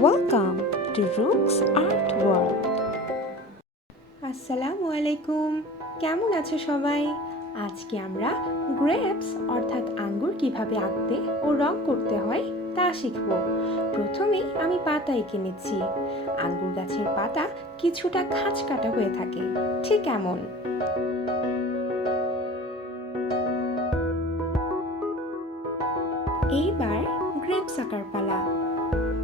Welcome to Rook's Art World. আসসালামু আলাইকুম, কেমন আছো সবাই? আজকে আমরা গ্রেপস অর্থাৎ আঙ্গুর কিভাবে আঁকতে ও রং করতে হয় তা শিখব। প্রথমেই আমি পাতা এঁকে নিচ্ছি। আঙ্গুর গাছের পাতা কিছুটা খাঁজ কাটা হয়ে থাকে, ঠিক এমন। এইবার গ্রেপস আঁকার পালা।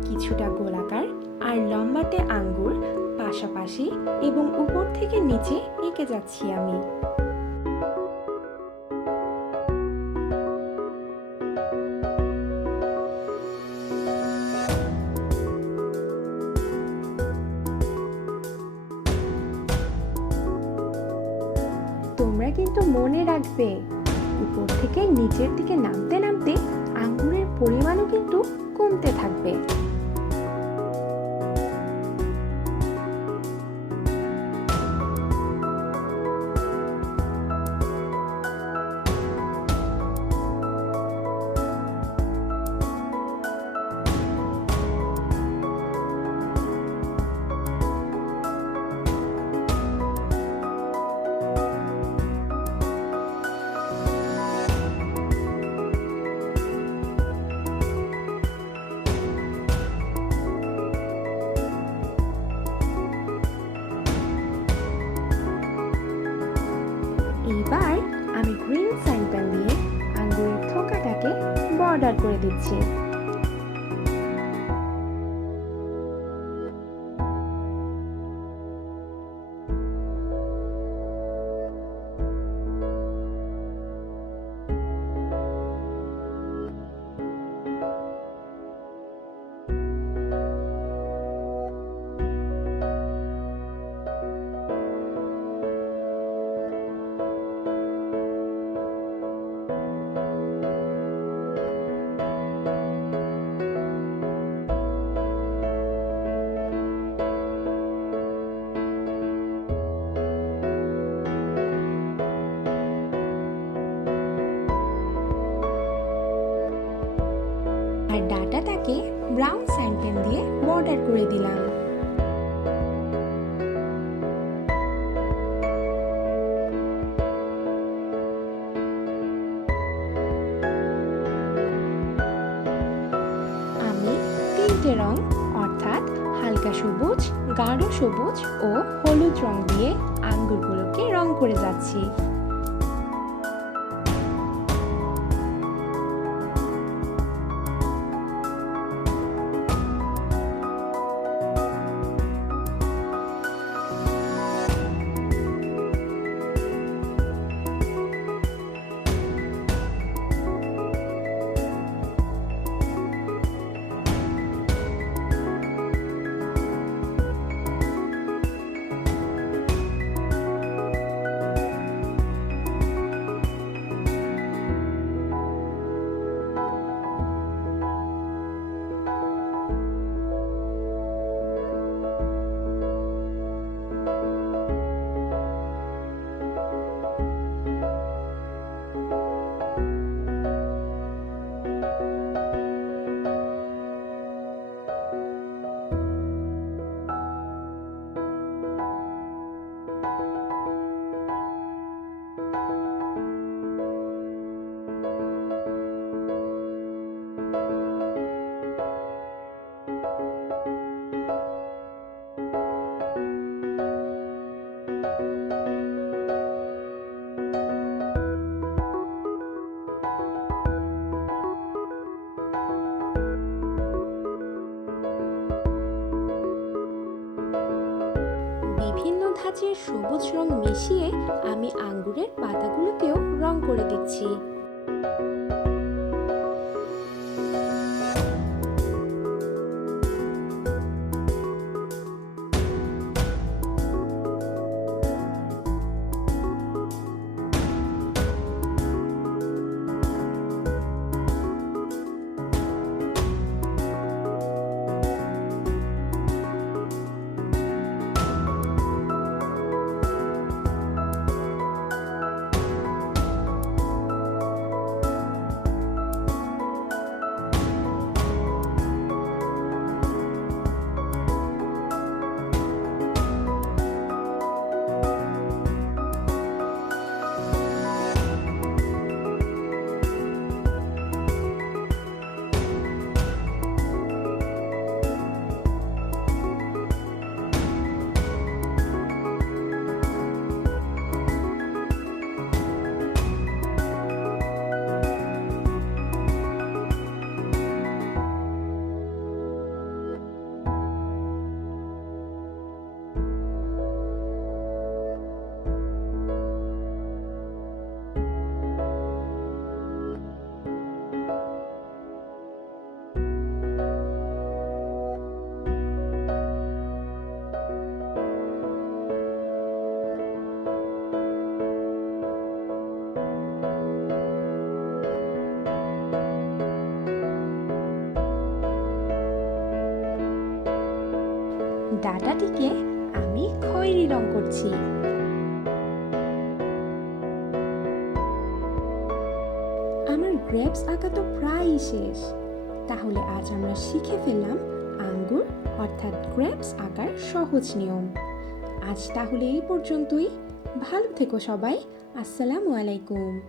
কিছুটা গোলাকার আর লম্বাটে আঙ্গুর পাশাপাশি এবং উপর থেকে নিচে এঁকে যাচ্ছি আমি। তোমরা কিন্তু মনে রাখবে, উপর থেকে নিচের দিকে নামতে নামতে আঙ্গুরের পরিমাণও কিন্তু কমতে থাকবে। এবার আমি গ্রিন সাইন পেন দিয়ে আঙ্গুরের থোকাটাকে বর্ডার করে দিচ্ছি। আর ডাটাটাকে ব্রাউন সাইন পেন দিয়ে বর্ডার করে দিলাম। আমি তিনটে রং অর্থাৎ হালকা সবুজ, গাঢ় সবুজ ও হলুদ রং দিয়ে আঙ্গুরগুলোকে রং করে যাচ্ছি। বিভিন্ন ধাঁচের সবুজ রং মিশিয়ে আমি আঙ্গুরের পাতাগুলোকেও রং করে দিচ্ছি। ডাটাটিকে আমি খয়েরি রং করছি। আমার গ্রেপস আঁকা তো প্রায়ই শেষ। তাহলে আজ আমরা শিখে ফেললাম আঙ্গুর অর্থাৎ গ্রেপস আঁকার সহজ নিয়ম। আজ তাহলে এই পর্যন্তই। ভালো থেকো সবাই। আসসালামু আলাইকুম।